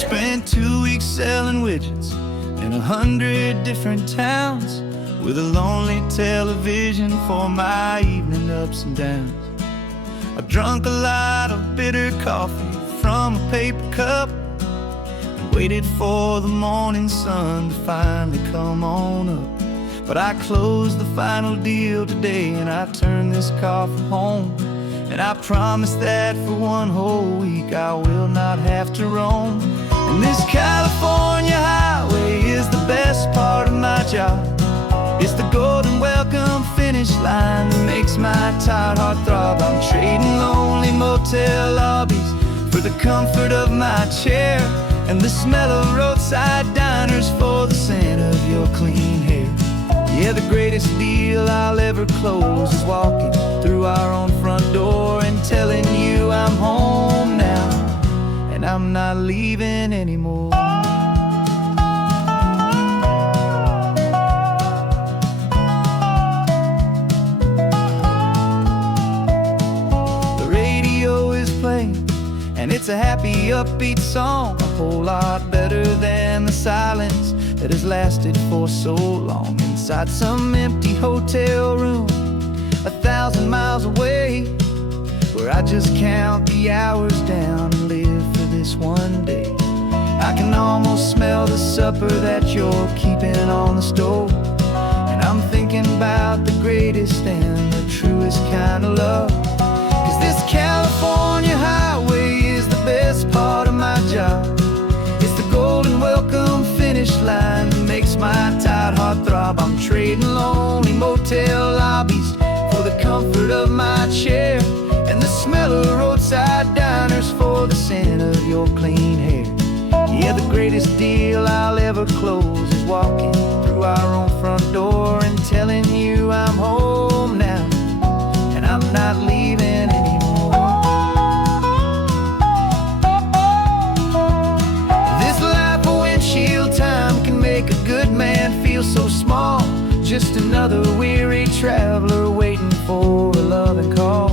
Spent 2 weeks selling widgets in 100 different towns, with a lonely television for my evening ups and downs. I drunk a lot of bitter coffee from a paper cup and waited for the morning sun to finally come on up. But I closed the final deal today and I turned this car from home. And I promise that for one whole week I will not have to roam. And this California highway is the best part of my job. It's the golden welcome finish line that makes my tired heart throb. I'm trading lonely motel lobbies for the comfort of my chair and the smell of roadside diners for the scent of your clean hair. Yeah, the greatest deal I'll ever close is walking through our own front door and telling you I'm home now and I'm not leaving anymore. The radio is playing and it's a happy, upbeat song, a whole lot better than the silence that has lasted for so long. Inside some empty hotel room 1,000 miles away, where I just count the hours down and live for this one day. I can almost smell the supper that you're keeping on the stove, and I'm thinking about the greatest and the truest kind of love. 'Cause this California highway is the best part of my job. It's the golden welcome finish line that makes my tired heart throb. I'm trading lonely motel lobbies for the comfort of my chair and the smell of roadside diners for the scent of your clean hair. Yeah, the greatest deal I'll ever close is walking through our own front door and telling you I'm home now and I'm not leaving anymore. This life of windshield time can make a good man feel so small, just another weary traveler waiting for a loving call.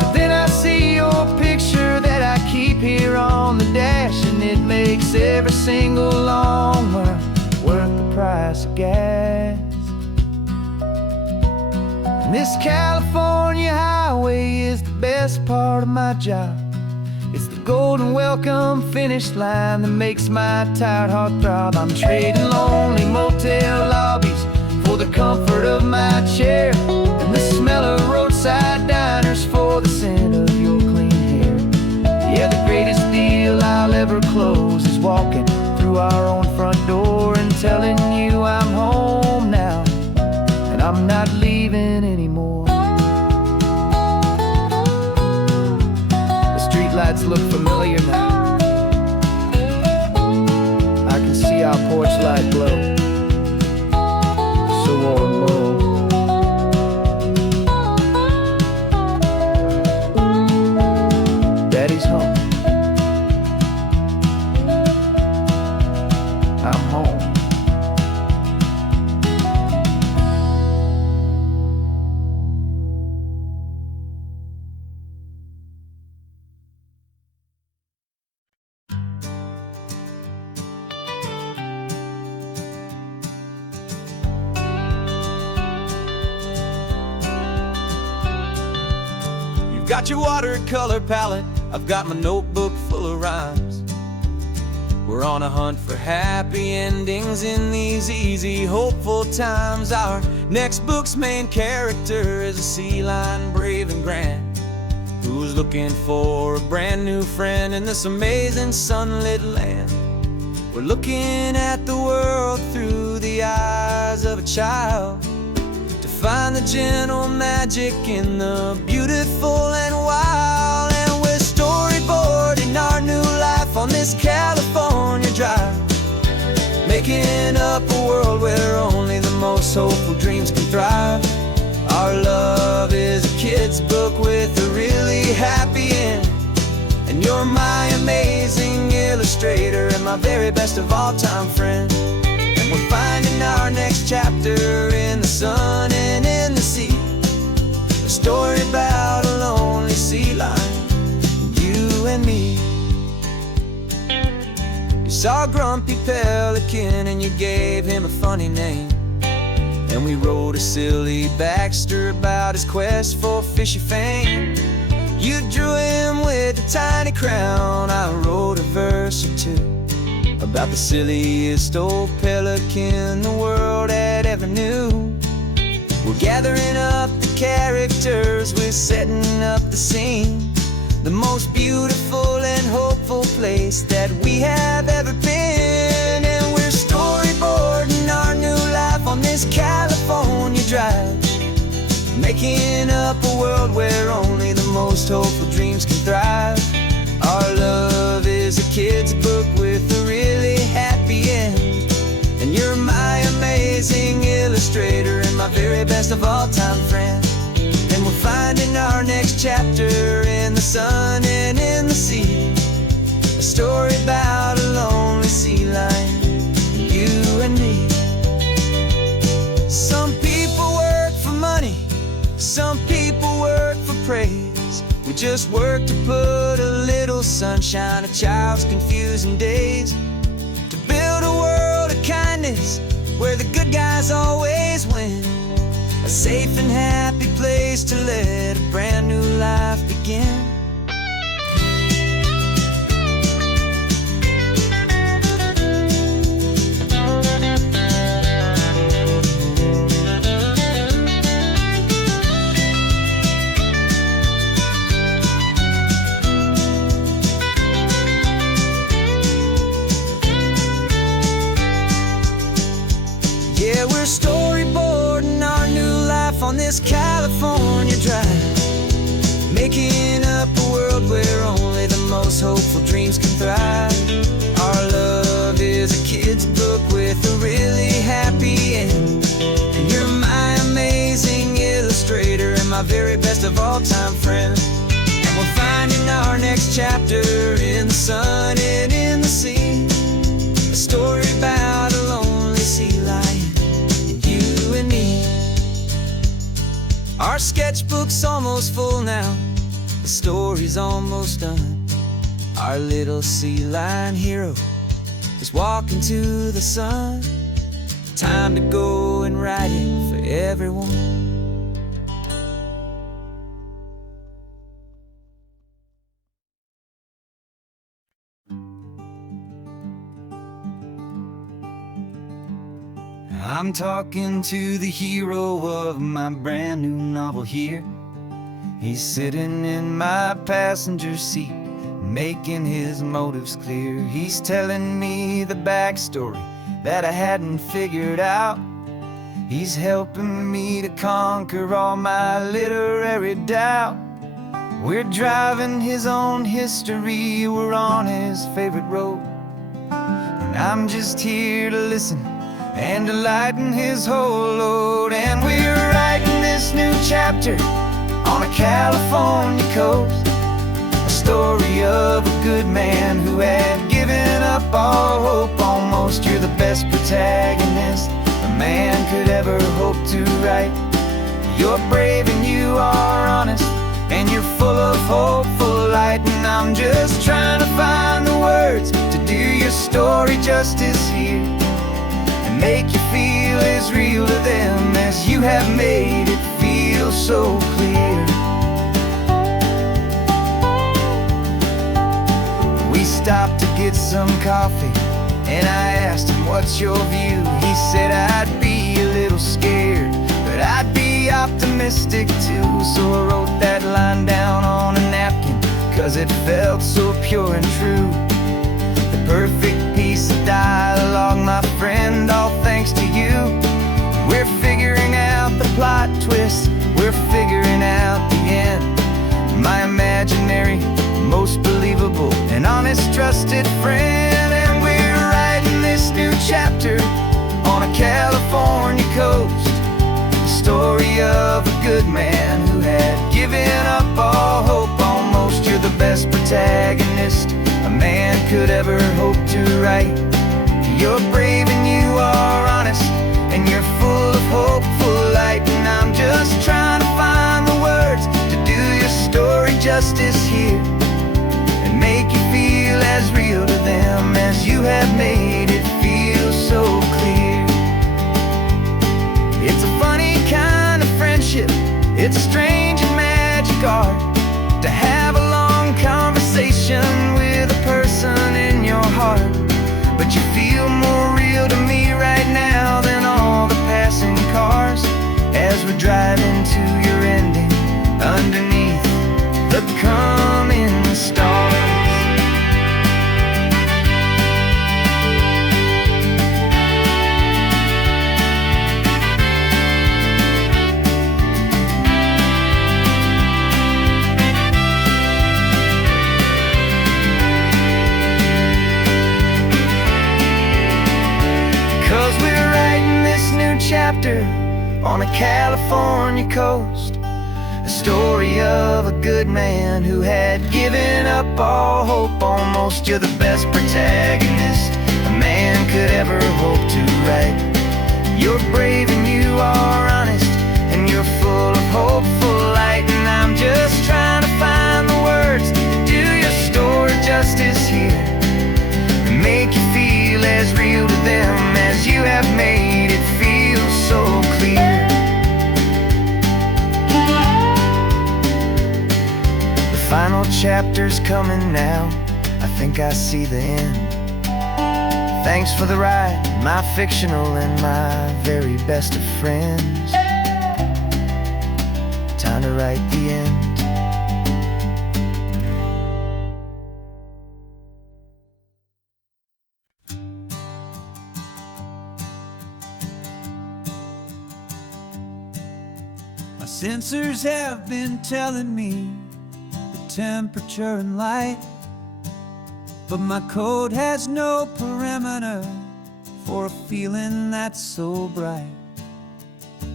But then I see your picture that I keep here on the dash, and it makes every single long mile worth the price of gas. And this California highway is the best part of my job. It's the golden welcome finish line that makes my tired heart throb. I'm trading lonely motel lobbies for the comfort of my chair and the smell of roadside diners for the scent of your clean hair. Yeah, the greatest deal I'll ever close is walking through our own front door and telling you I'm home now and I'm not leaving anymore. The streetlights look familiar now. I can see our porch light glow, so warm, low. Daddy's home. I'm home. Got your watercolor palette, I've got my notebook full of rhymes. We're on a hunt for happy endings in these easy, hopeful times. Our next book's main character is a sea lion, brave and grand, who's looking for a brand new friend in this amazing sunlit land. We're looking at the world through the eyes of a child, find the gentle magic in the beautiful and wild. And we're storyboarding our new life on this California drive, making up a world where only the most hopeful dreams can thrive. Our love is a kid's book with a really happy end, and you're my amazing illustrator and my very best of all time friend. And we're finding our next chapter in the sun and in the sea, a story about a lonely sea lion, you and me. saw Grumpy Pelican and you gave him a funny name. And we wrote a silly Baxter about his quest for fishy fame. You drew him with a tiny crown. I wrote a verse or two about the silliest old pelican the world had ever knew. We're gathering up the characters, we're setting up the scene, the most beautiful and hopeful place that we have ever been. And we're storyboarding our new life on this California drive, making up a world where only the most hopeful dreams can thrive. Our love is a kid's book with a really happy end, and you're my amazing illustrator and my very best of all-time friend. And we're finding our next chapter in the sun and in the sea, a story about a lonely sea lion, you and me. Some people work for money, some people work for praise. We just work to put a little sunshine in a child's confusing days, to build a world of kindness where the good guys always win, a safe and happy place to let a brand new life begin. Yeah, we're storyboarding our new life on this California drive, making up a world where only the most hopeful dreams can thrive. Our love is a kid's book with a really happy end, and you're my amazing illustrator and my very best of all-time friend. And we're finding our next chapter in the sun and in the sea, a story about a lonely sea lion, you and me. Our sketchbook's almost full now, the story's almost done. Our little sea lion hero is walking to the sun. Time to go and write it for everyone. I'm talking to the hero of my brand new novel here. He's sitting in my passenger seat, making his motives clear. He's telling me the backstory that I hadn't figured out. He's helping me to conquer all my literary doubt. We're driving his own history, we're on his favorite road, and I'm just here to listen and to lighten his whole load. And we're writing this new chapter on a California coast, a story of a good man who had given up all hope almost. You're the best protagonist a man could ever hope to write. You're brave and you are honest, and you're full of hopeful light. And I'm just trying to find the words to do your story justice here, make you feel as real to them as you have made it feel so clear. We stopped to get some coffee, and I asked him, what's your view? He said, I'd be a little scared, but I'd be optimistic too. So I wrote that line down on a napkin, 'cause it felt so pure and true. The perfect piece of dialogue, my friend, all thanks to you. We're figuring out the plot twist, we're figuring out the end. My imaginary, most believable and honest trusted friend. And we're writing this new chapter on a California coast, the story of a good man who had given up all hope almost. You're the best protagonist a man could ever hope to write. You're brave and you are honest, and you're full of hopeful light. And I'm just trying to find the words to do your story justice here, and make you feel as as real to them as you have made it feel so clear. It's a funny kind of friendship, it's a strange and magic art to have a long conversation with a person in your heart. But you feel more real to me right now than all the passing cars, as we're driving to your ending underneath the coming stars. Chapter on a California coast, a story of a good man who had given up all hope almost. You're the best protagonist a man could ever hope to write. You're brave and you are honest, and you're full of hopeful light. And I'm just trying to find the words to do your story justice here, and make you feel as real to them as you have made it feel so clear. The final chapter's coming now, I think I see the end. Thanks for the ride, my fictional and my very best of friends. Time to write the end. My sensors have been telling me the temperature and light, but my code has no perimeter for a feeling that's so bright.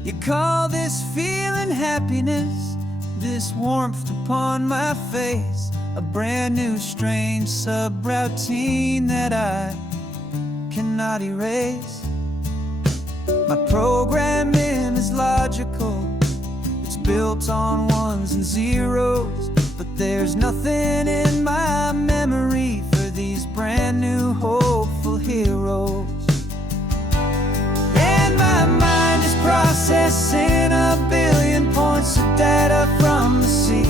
You call this feeling happiness, this warmth upon my face, a brand new strange subroutine that I cannot erase. My programming is logical, built on ones and zeros, but there's nothing in my memory for these brand new hopeful heroes. And my mind is processing a billion points of data from the sea,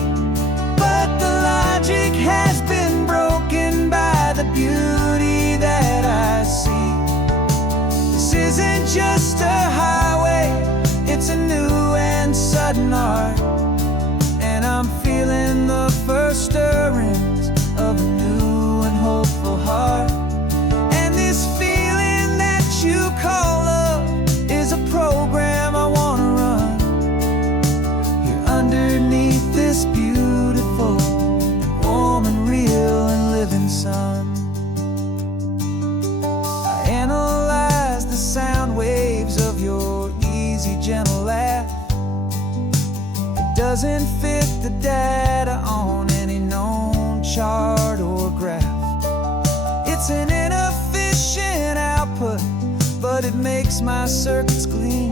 but the logic has been broken by the beauty that I see. This isn't just a highway, it's a new and sudden art, and I'm feeling the first stirrings of a new and hopeful heart. And this feeling that you call love is a program I wanna run here underneath this beautiful and warm and real and living sun. I analyze the sound waves of your easy, gentle laugh. It doesn't fit the data on any known chart or graph. It's an inefficient output, but it makes my circuits gleam.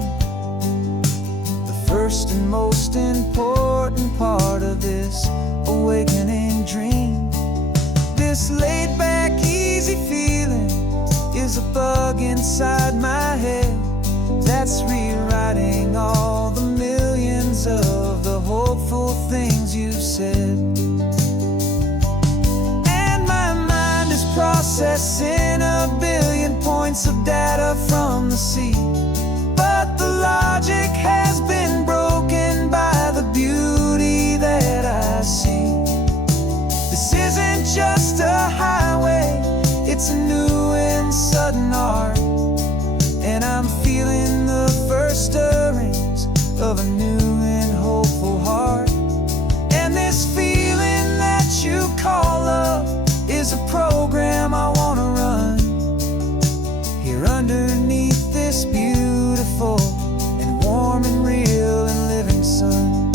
The first and most important part of this awakening dream. This laid-back, easy feeling is a bug inside my head that's rewriting all the millions of the hopeful things you said. And my mind is processing a billion points of data from the sea, but the logic has been broken by the beauty that I see. This isn't just a highway, it's a new and sudden art, and I'm feeling the first stirrings of a new and hopeful heart. And this feeling that you call love is a program I wanna run here underneath this beautiful and warm and real and living sun.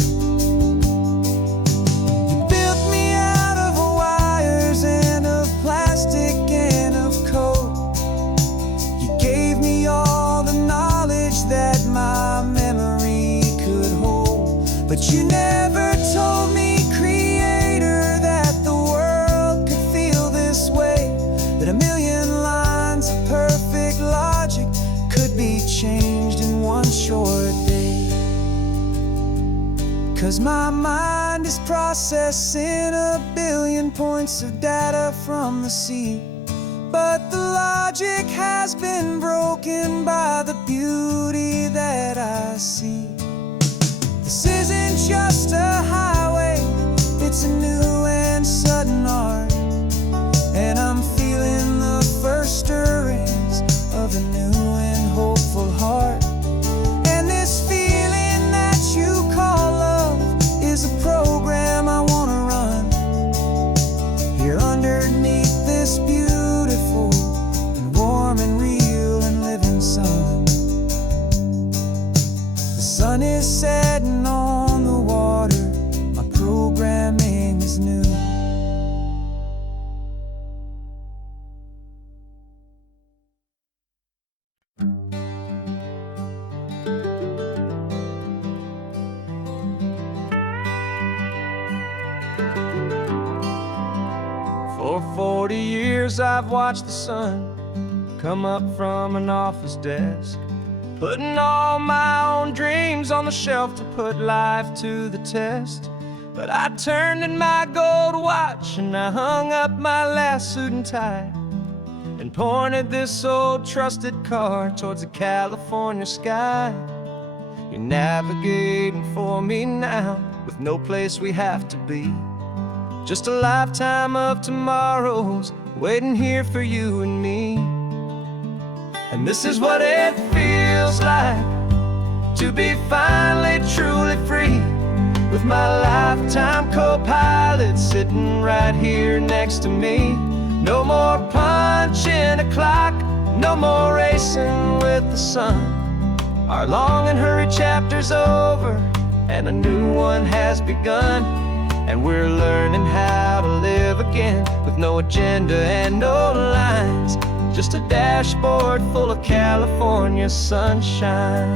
You built me out of wires and of plastic and of code. You gave me all the knowledge that my memory could hold, but you never told me, Creator, that the world could feel this way. short day. 'Cause my mind is processing a billion points of data from the sea, but the logic has been broken by the beauty that I see. This isn't just a highway, it's a new and sudden art, and I'm feeling the first stirrings of a new and hopeful heart. And this feeling that you call love is a program I wanna run here underneath this beautiful and warm and real and living sun. The sun is setting on the water, my programming is new. For 40 years I've watched the sun come up from an office desk, putting all my own dreams on the shelf to put life to the test. But I turned in my gold watch and I hung up my last suit and tie, and pointed this old trusted car towards the California sky. You're navigating for me now, with no place we have to be, just a lifetime of tomorrows waiting here for you and me. And this is what it feels like to be finally truly free, with my lifetime co-pilot sitting right here next to me. No more punching a clock, no more racing with the sun. Our long and hurried chapter's over and a new one has begun. And we're learning how to live again, with no agenda and no lines, just a dashboard full of California sunshine.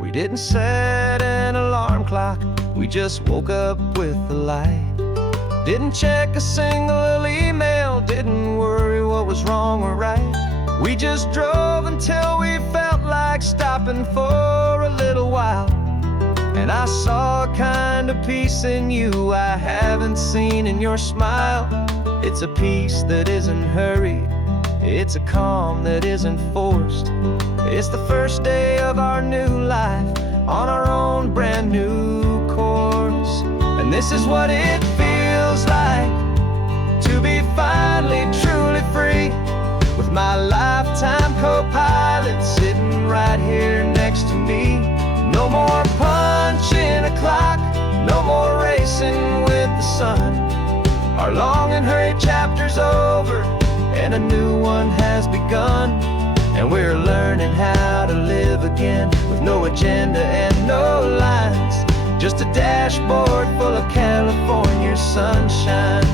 We didn't set an alarm clock, we just woke up with the light. Didn't check a single email, didn't worry what was wrong or right. We just drove until we felt like stopping for a little while. And I saw a kind of peace in you I haven't seen in your smile. It's a peace that isn't hurried, it's a calm that isn't forced. It's the first day of our new life on our own brand new course. And this is what it feels like to be finally truly free, with my lifetime co-pilot sitting right here next to me. No more punching a clock, no more racing with the sun. Our long and hurried chapter's over and a new one has begun. And we're learning how to live again, with no agenda and no lines, just a dashboard full of California sunshine.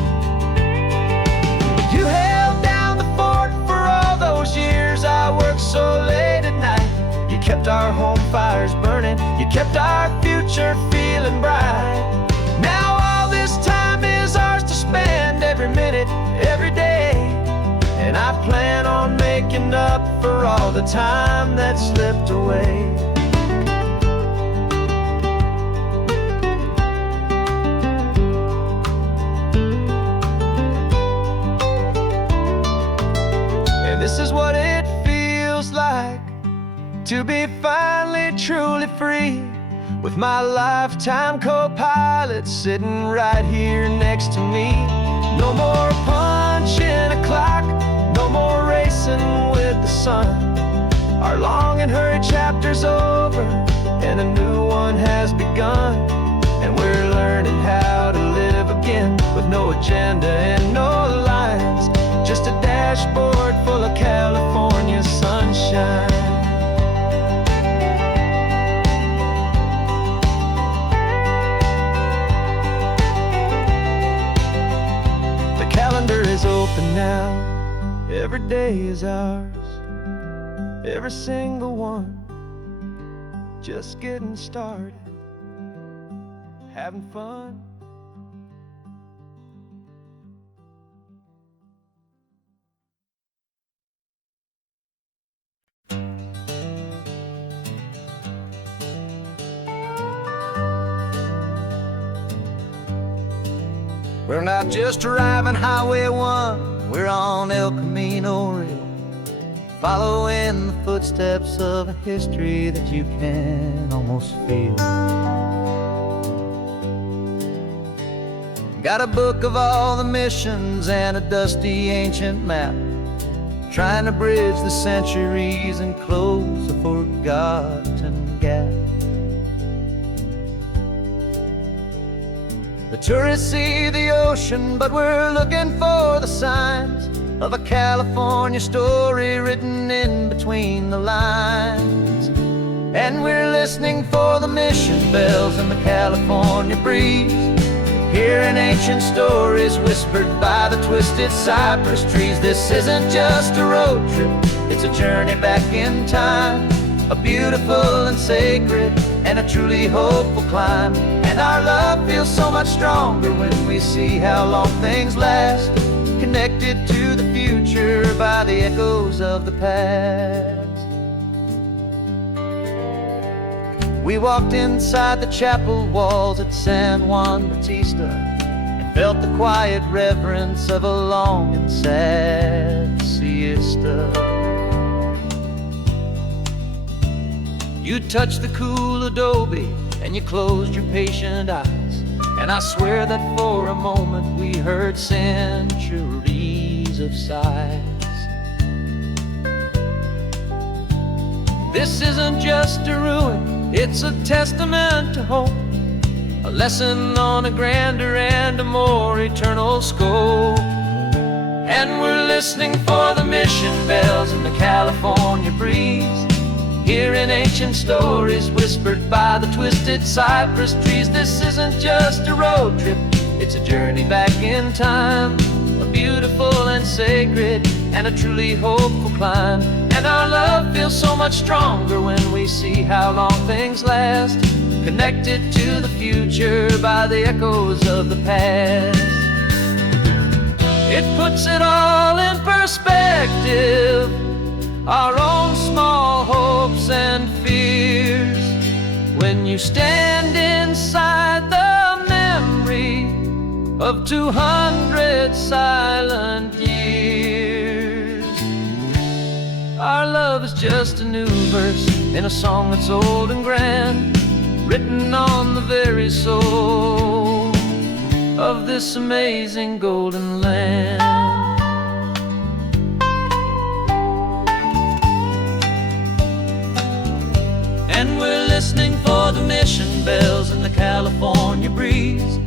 You held down the fort for all those years I worked so late at night. You kept our home fires burning, you kept our future feeling bright. Now all this time is ours to spend, every minute, every day. And I plan on making up for all the time that slipped away. And this is what it feels like to be finally truly free, with my lifetime co-pilot sitting right here next to me. No more punching a clock, no more racing with the sun. Our long and hurried chapter's over and a new one has begun. And we're learning how to live again, with no agenda and no lines, just a dashboard full of California sunshine. Is open now, every day is ours, every single one, just getting started, having fun. We're not just driving Highway 1, we're on El Camino Real, following the footsteps of a history that you can almost feel. Got a book of all the missions and a dusty ancient map, trying to bridge the centuries and close a forgotten gap. The tourists see the ocean, but we're looking for the signs of a California story written in between the lines. And we're listening for the mission bells in the California breeze, hearing ancient stories whispered by the twisted cypress trees. This isn't just a road trip, it's a journey back in time, a beautiful and sacred and a truly hopeful climb. And our love feels so much stronger when we see how long things last, connected to the future by the echoes of the past. We walked inside the chapel walls at San Juan Bautista and felt the quiet reverence of a long and sad siesta. You touched the cool adobe and you closed your patient eyes, and I swear that for a moment we heard centuries of sighs. This isn't just a ruin, it's a testament to hope, a lesson on a grander and a more eternal scope. And we're listening for the mission bells in the California breeze, hearing ancient stories whispered by the twisted cypress trees. This isn't just a road trip, it's a journey back in time, a beautiful and sacred and a truly hopeful climb. And our love feels so much stronger when we see how long things last, connected to the future by the echoes of the past. It puts it all in perspective, our own small hopes and fears, when you stand inside the memory of 200 silent years. Our love is just a new verse in a song that's old and grand, written on the very soul of this amazing golden land. And we're listening for the mission bells in the California breeze,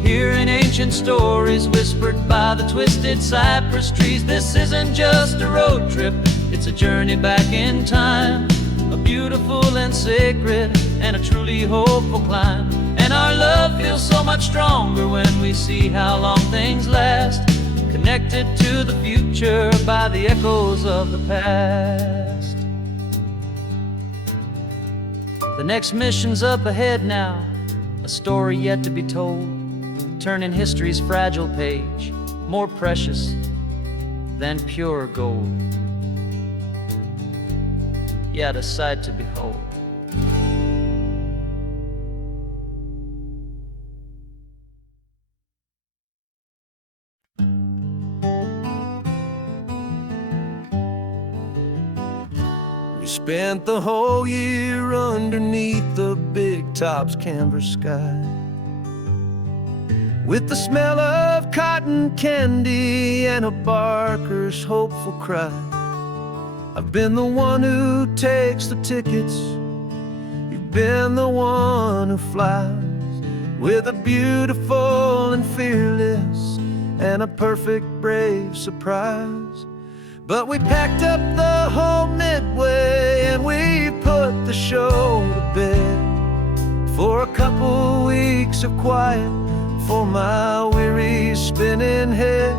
hearing ancient stories whispered by the twisted cypress trees. This isn't just a road trip, it's a journey back in time, a beautiful and sacred and a truly hopeful climb. And our love feels so much stronger when we see how long things last, connected to the future by the echoes of the past. The next mission's up ahead now, a story yet to be told, turning history's fragile page more precious than pure gold. Yet a sight to behold. We spent the whole year underneath the big top's canvas sky, with the smell of cotton candy and a barker's hopeful cry. I've been the one who takes the tickets, you've been the one who flies, with a beautiful and fearless and a perfect brave surprise. But we packed up the whole Midway and we put the show to bed, for a couple weeks of quiet for my weary spinning head.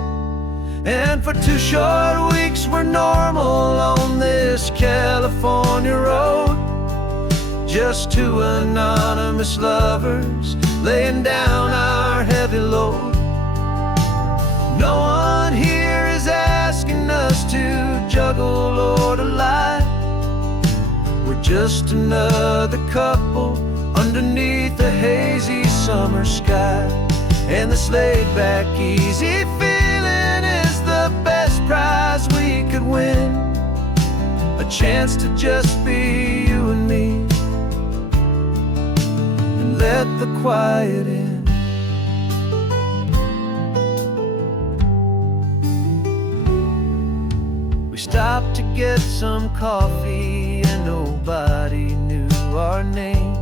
And for 2 short weeks we're normal on this California road, just 2 anonymous lovers laying down our heavy load. No one here is asking us to juggle or to lie, we're just another couple underneath a hazy summer sky. And this laid-back, easy feeling is the best prize we could win. A chance to just be you and me, and let the quiet in. We stopped to get some coffee and nobody knew our names.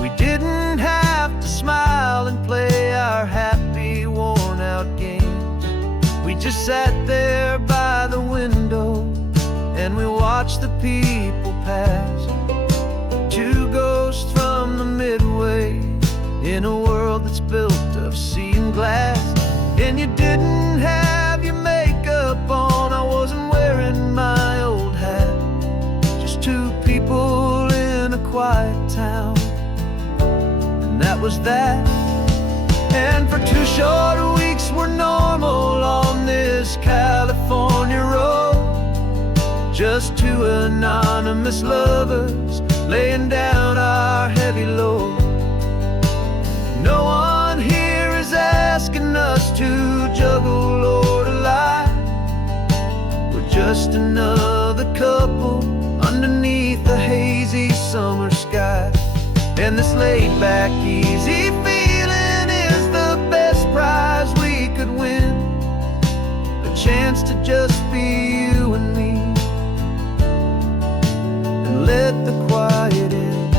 We didn't have to smile and play our happy, worn-out games. We just sat there by the window and we watched the people pass. Two ghosts from the Midway in a world that's built of sea and glass. And you didn't have your makeup on, I wasn't wearing my old hat. Just two people in a quiet town, and that was that. And for 2 short weeks we're normal on this California road. Just two anonymous lovers laying down our heavy load. No one here is asking us to juggle or to lie. We're just another couple underneath the hazy summer sky. And this laid-back, easy feeling is the best prize we could win. A chance to just be you and me, and let the quiet in.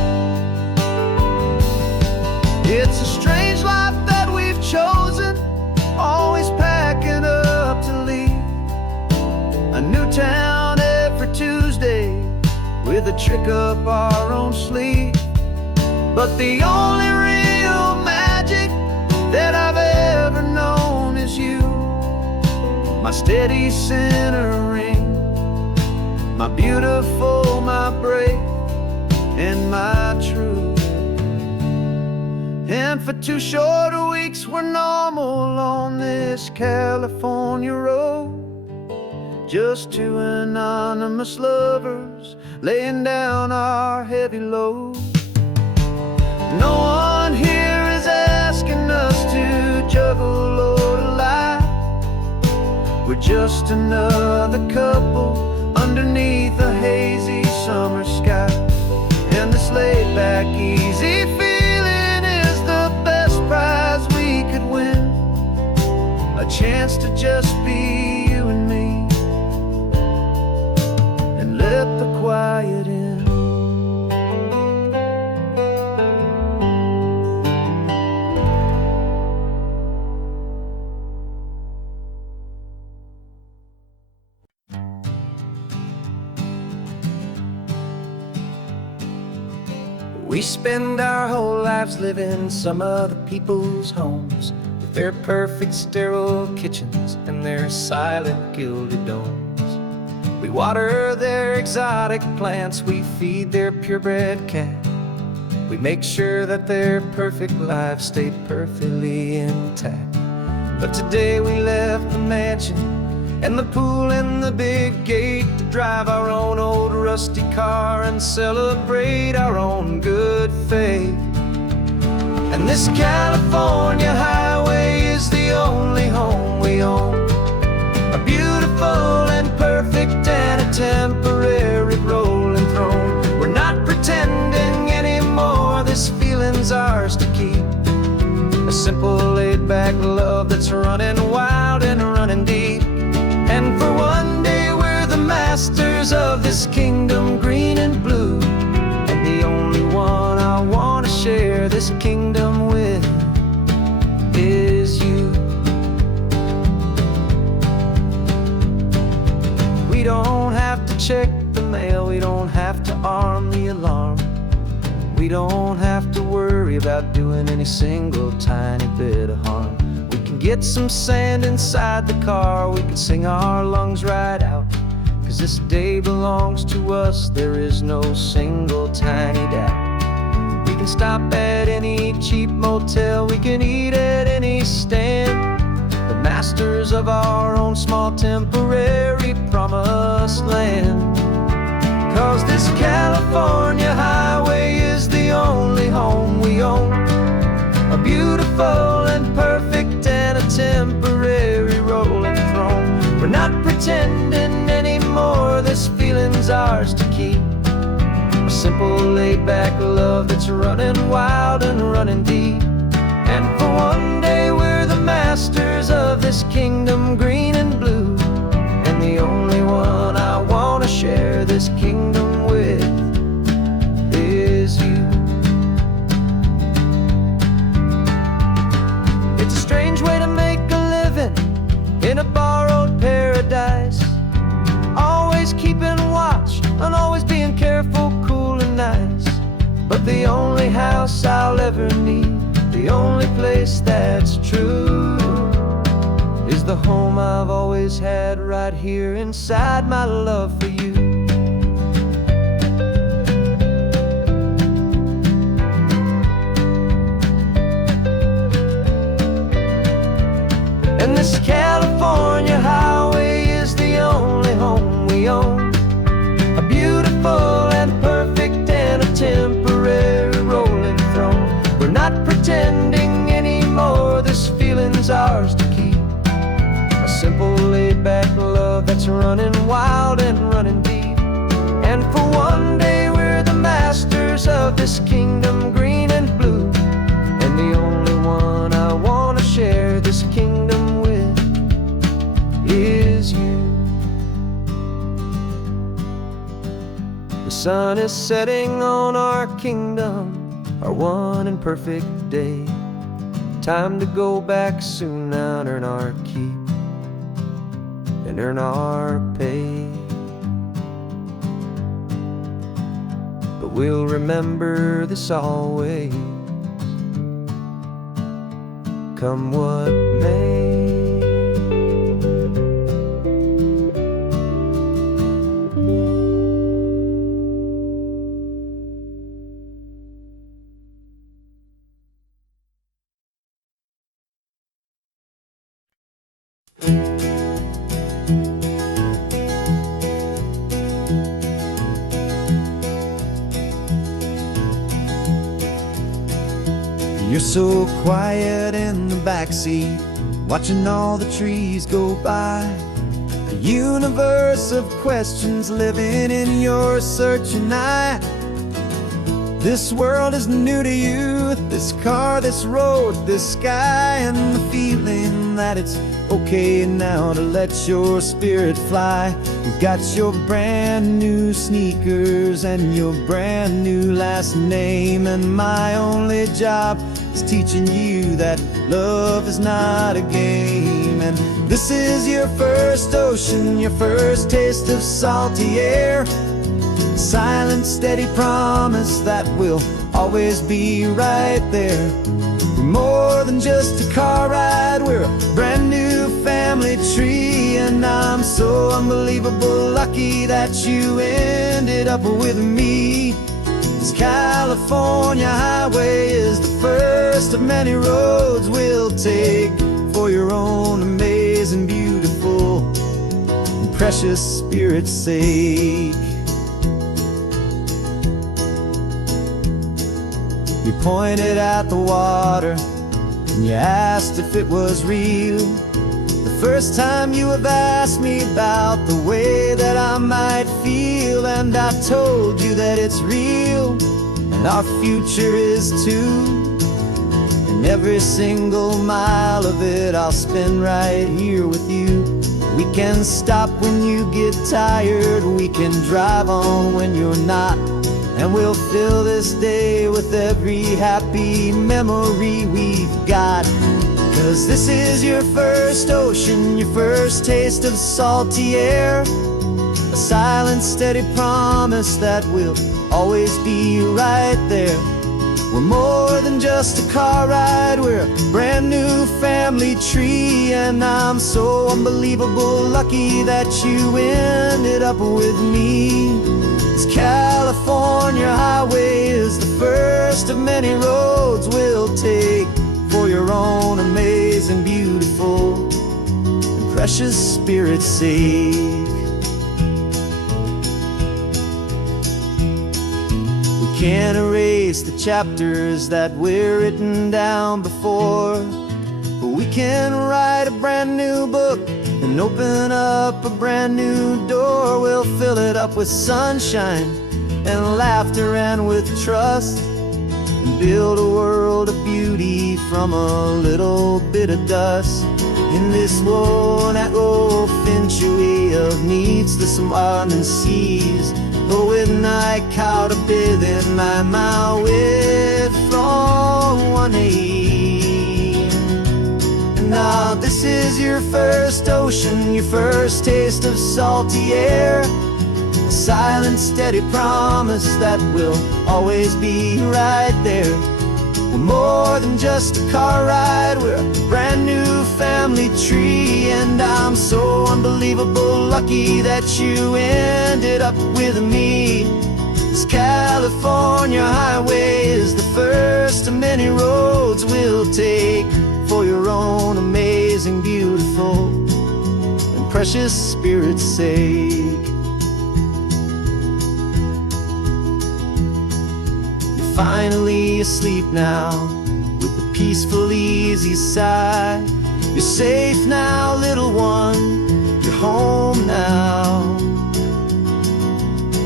It's a strange life that we've chosen, always packing up to leave. A new town every Tuesday with a trick up our own sleeve. But the only real magic that I've ever known is you, my steady centering, my beautiful, my brave, and my true. And for 2 short weeks we're normal on this California road. Just two anonymous lovers laying down our heavy load. No one here is asking us to juggle or to lie. We're just another couple underneath a hazy summer sky. And this laid-back, easy feeling is the best prize we could win. A chance to just be you and me, and let the quiet in. We spend our whole lives living some other people's homes, with their perfect sterile kitchens and their silent gilded domes. We water their exotic plants, we feed their purebred cat. We make sure that their perfect lives stay perfectly intact. But today we left the mansion and the pool and the big gate to drive our own old rusty car and celebrate our own good faith. And this California highway is the only home we own, a beautiful and perfect and a temporary rolling throne. We're not pretending anymore, this feeling's ours to keep. A simple laid-back love that's running wild and running deep. And for one day we're the masters of this kingdom green and blue, and the only one I want to share this kingdom with is you. We don't have to check the mail, we don't have to arm the alarm. We don't have to worry about doing any single tiny bit of harm. We can get some sand inside the car, we can sing our lungs right out, 'cause this day belongs to us, there is no single tiny doubt. We can stop at any cheap motel, we can eat at any stand, the masters of our own small temporary promised land. 'Cause this California highway is the only home we own, a beautiful and temporary rolling throne. We're not pretending anymore, this feeling's ours to keep. A simple laid-back love that's running wild and running deep. And for one day we're the masters of this kingdom green and blue, and the only one I want to share this kingdom with is you. It's a strange way to make a living in a borrowed paradise, always keeping watch and always being careful, cool and nice. But the only house I'll ever need, the only place that's true, is the home I've always had right here inside my love for you. And this California highway is the only home we own, a beautiful and perfect and a temporary rolling throne. We're not pretending anymore, this feeling's ours to keep. A simple laid-back love that's running wild and running deep. And for one day we're the masters of this kingdom green and blue, and the only one I want to share this kingdom with is you. The sun is setting on our kingdom, our one and perfect day. Time to go back soon now and earn our keep and earn our pay. But we'll remember this always, come what may. You're so quiet in the backseat, watching all the trees go by. A universe of questions living in your searching eye. This world is new to you, this car, this road, this sky, and the feeling that it's okay now to let your spirit fly. You got your brand new sneakers and your brand new last name, and my only job is teaching you that love is not a game. And this is your first ocean, your first taste of salty air, silent, steady promise that we'll always be right there. We're more than just a car ride, we're a brand new family tree, and I'm so unbelievable lucky that you ended up with me. This California highway is the first of many roads we'll take for your own amazing, beautiful, and precious spirit's sake. You pointed at the water and you asked if it was real. The first time you have asked me about the way that I might feel, and I told you that it's real and our future is too. And every single mile of it I'll spend right here with you. We can stop when you get tired, we can drive on when you're not, and we'll fill this day with every happy memory we've got. 'Cause this is your first ocean, your first taste of salty air, a silent, steady promise that we'll always be right there. We're more than just a car ride, we're a brand new family tree, and I'm so unbelievable lucky that you ended up with me. This California highway is the first of many roads we'll take for your own amazing, beautiful, and precious spirit's sake. We can't erase the chapters that we're written down before, but we can write a brand new book and open up a brand new door. We'll fill it up with sunshine and laughter and with trust, and build a world of beauty from a little bit of dust. In this world that finchue of needs the smiling seas, go with night cow to bathe in my with from one aid. And now this is your first ocean, your first taste of salty air, a silent steady promise that we'll always be right there. We're more than just a car ride, we're a brand new family tree. And I'm so unbelievable lucky that you ended up with me. This California highway is the first of many roads we'll take for your own amazing, beautiful, and precious spirit's sake. Finally asleep now with a peaceful, easy sigh. You're safe now, little one, you're home now,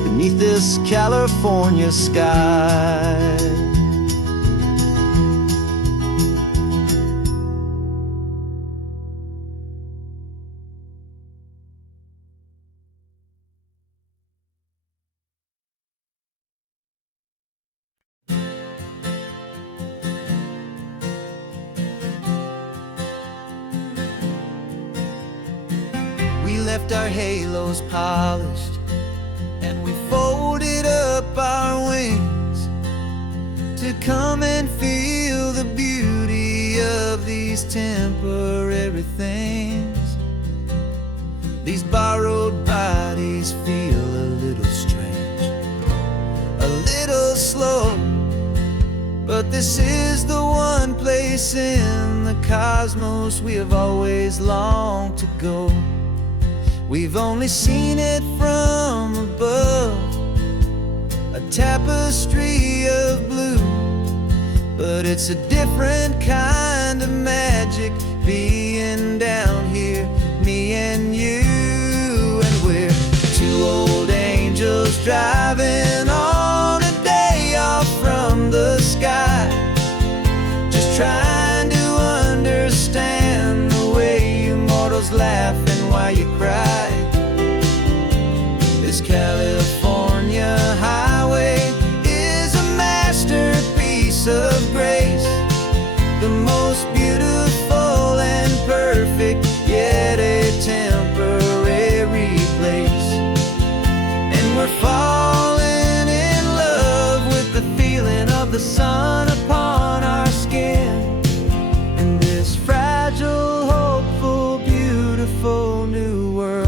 beneath this California sky. We left our halos polished, and we folded up our wings to come and feel the beauty of these temporary things. These borrowed bodies feel a little strange, a little slow, but this is the one place in the cosmos we have always longed to go. We've only seen it from above, a tapestry of blue, but it's a different kind of magic being down here, me and you. And we're two old angels driving on a day off from the sky, just trying to understand the way you mortals laugh and why you cry. This California highway is a masterpiece of grace, the most beautiful and perfect, yet a temporary place. And we're falling in love with the feeling of the sun upon our skin, in this fragile, hopeful, beautiful new world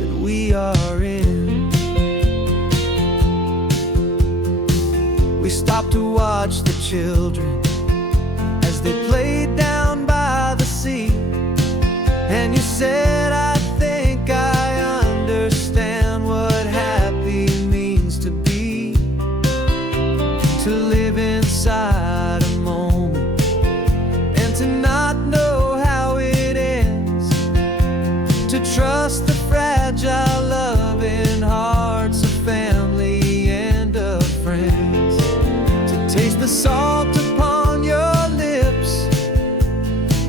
that we are in. We stopped to watch the children as they played down by the sea, and you said, I think I understand what happy means to be, to live inside a moment and to not know how it ends, to trust the fragile loving hearts of family and of friends, to taste the salt upon your lips,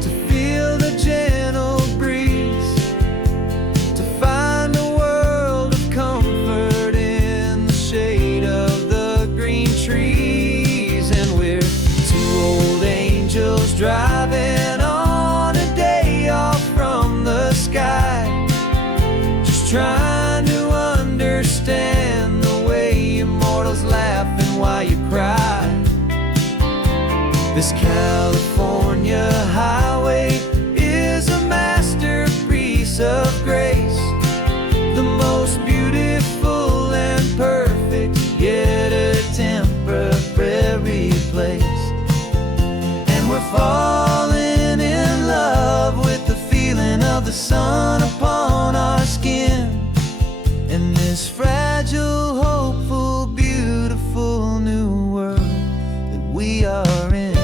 to feel the gentle breeze, to find a world of comfort in the shade of the green trees. And we're two old angels driving on a day off from the sky, just trying to understand the way immortals laugh and why you cry. This California highway is a masterpiece of grace, the most beautiful and perfect, yet a temporary place. And we're falling in love with the feeling of the sun upon our skin, in this fragile, hopeful, beautiful new world that we are in.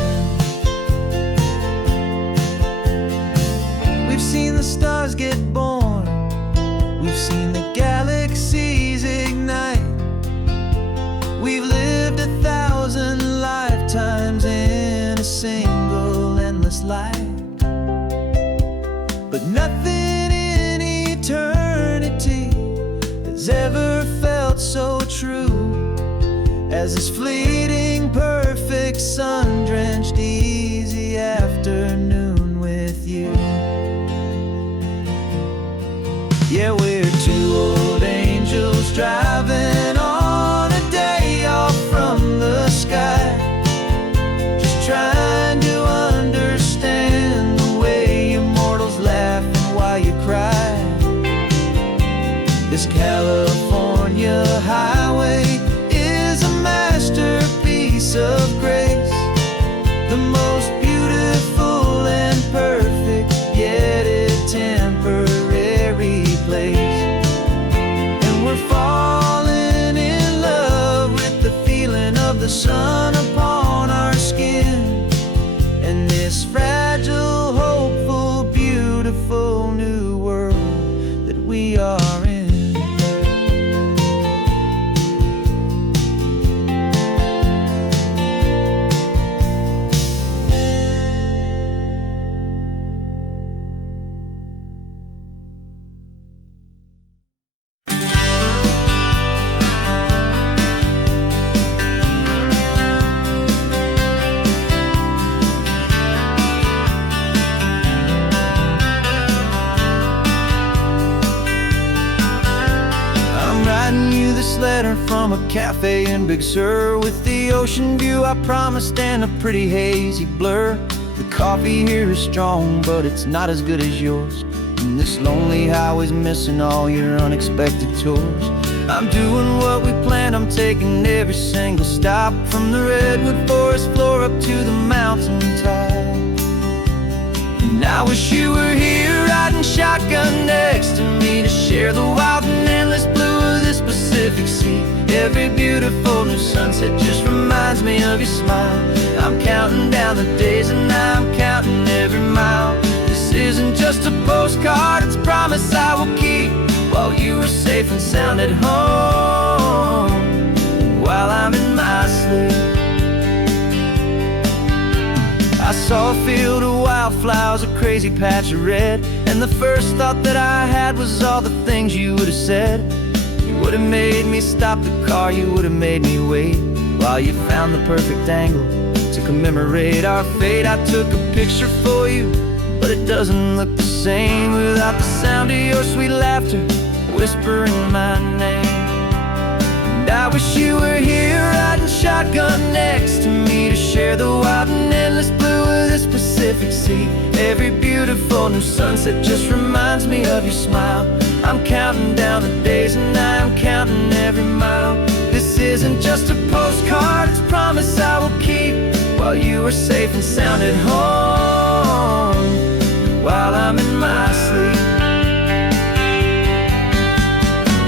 but nothing in eternity has ever felt so true as this fleeting, perfect, sun-drenched, easy afternoon with you. Yeah, we're two old angels driving on a day off from the sky, just trying to understand the way you mortals laugh and why you cry. This California highway is a masterpiece of grace, the most beautiful and perfect, yet a temporary place. And we're falling in love with the feeling of the sun upon our skin, and this fragile, hopeful, beautiful new world that we are in. Letter from a cafe in Big Sur with the ocean view I promised and a pretty hazy blur. The coffee here is strong, but it's not as good as yours, and this lonely highway's missing all your unexpected tours. I'm doing what we planned, I'm taking every single stop, from the redwood forest floor up to the mountain top. And I wish you were here riding shotgun next to me to share the wild and endless blue of this Pacific Sea. Every beautiful new sunset just reminds me of your smile. I'm counting down the days and I'm counting every mile. This isn't just a postcard, it's a promise I will keep, while you are safe and sound at home, while I'm in my sleep. I saw a field of wildflowers, a crazy patch of red, and the first thought that I had was all the things you would have said. You would have made me stop the car, you would have made me wait, while you found the perfect angle to commemorate our fate. I took a picture for you, but it doesn't look the same without the sound of your sweet laughter whispering my name. And I wish you were here riding shotgun next to me to share the wild and endless blue of this Pacific Sea. Every beautiful new sunset just reminds me of your smile. I'm counting down the days and I'm counting every mile. This isn't just a postcard, it's a promise I will keep, while you are safe and sound at home, while I'm in my sleep.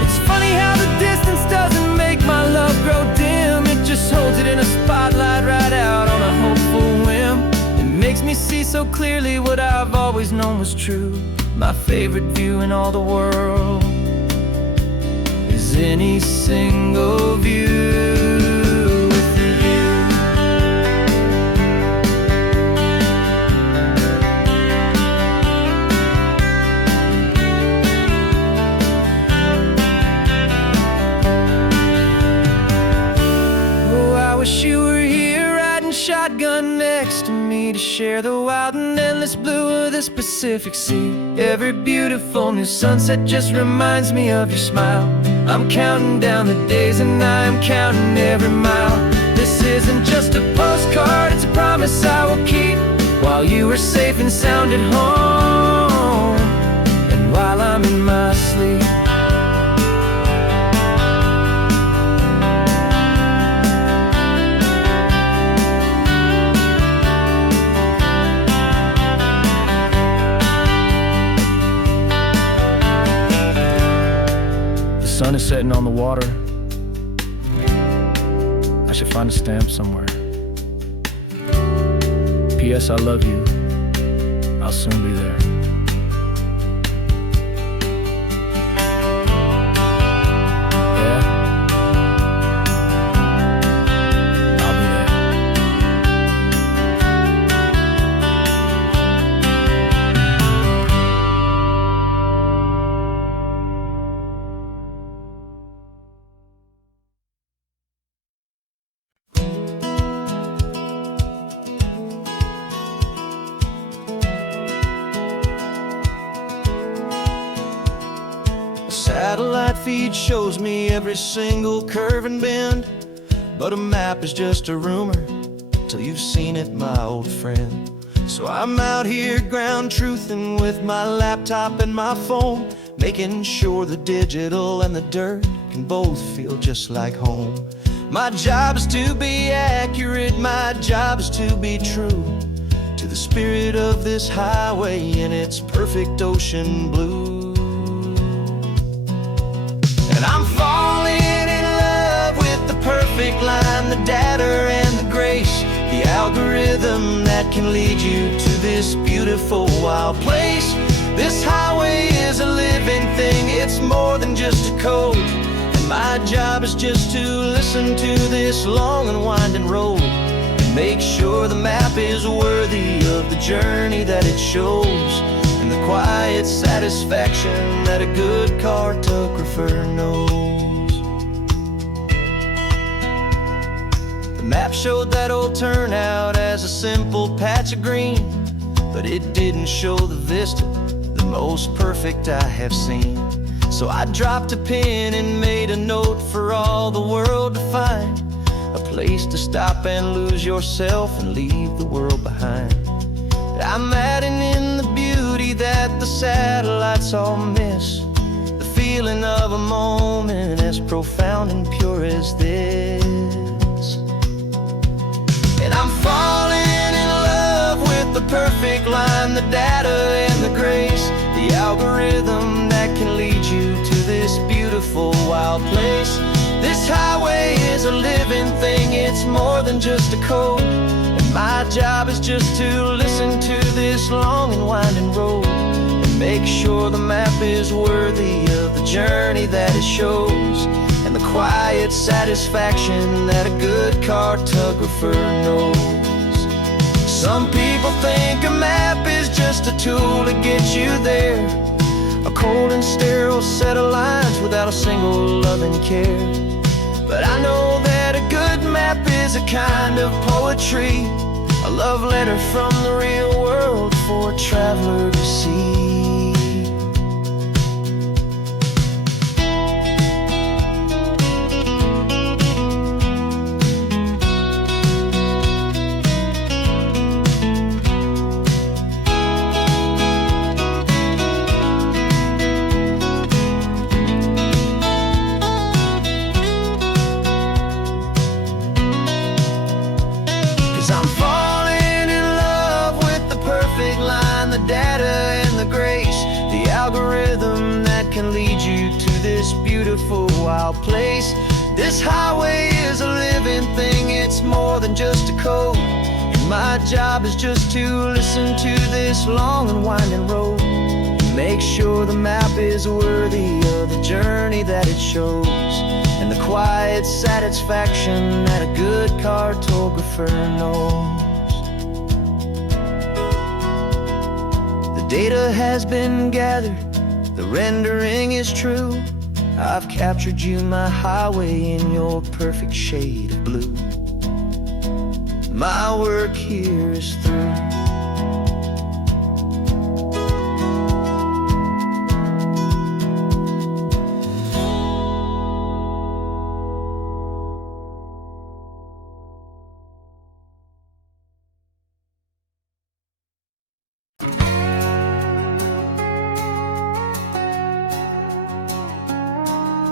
It's funny how the distance doesn't make my love grow dim, it just holds it in a spotlight right out on a hopeful whim. It makes me see so clearly what I've always known was true. My favorite view in all the world is any single view with you. Oh, I wish you were here riding shotgun next to me to share the wild and endless blue of this Pacific Sea. Every beautiful new sunset just reminds me of your smile. I'm counting down the days and I'm counting every mile. This isn't just a postcard, it's a promise I will keep, while you are safe and sound at home, and while I'm in my sleep. The sun is setting on the water. I should find a stamp somewhere. P.S. I love you. I'll soon be there. Yeah? I'll be there. feed shows me every single curve and bend, but a map is just a rumor till you've seen it, my old friend. So I'm out here ground truthing with my laptop and my phone, making sure the digital and the dirt can both feel just like home. My job is to be accurate, my job is to be true to the spirit of this highway in its perfect ocean blue. And I'm falling in love with the perfect line, the data and the grace, the algorithm that can lead you to this beautiful wild place. This highway is a living thing, it's more than just a code. And my job is just to listen to this long and winding road and make sure the map is worthy of the journey that it shows, and the quiet satisfaction that a good cartographer knows. The map showed that old turnout as a simple patch of green, but it didn't show the vista, the most perfect I have seen. So I dropped a pin and made a note for all the world to find, a place to stop and lose yourself and leave the world behind. I'm adding in the beauty that the satellites all miss, the feeling of a moment as profound and pure as this. And I'm falling in love with the perfect line, the data and the grace, the algorithm that can lead you to this beautiful wild place. This highway is a living thing, it's more than just a code. And my job is just to listen to this long and winding road and make sure the map is worthy of the journey that it shows, and the quiet satisfaction that a good cartographer knows. Some people think a map is just a tool to get you there, a cold and sterile set of lines without a single loving care. But I know that a good map is a kind of poetry, a love letter from the real world for a traveler to see. I'm falling in love with the perfect line, the data and the grace, the algorithm that can lead you to this beautiful wild place. This highway is a living thing, it's more than just a code. And my job is just to listen to this long and winding road and make sure the map is worthy of the journey that it shows, and the quiet satisfaction that a good cartographer knows. The data has been gathered, the rendering is true. I've captured you, my highway, in your perfect shade of blue. My work here is through.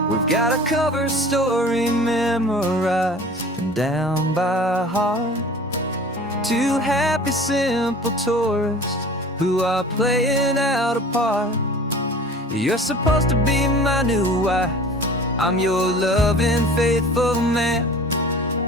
We've got a cover story memorized and down by heart. Two happy, simple tourists who are playing out a part. You're supposed to be my new wife, I'm your loving, faithful man,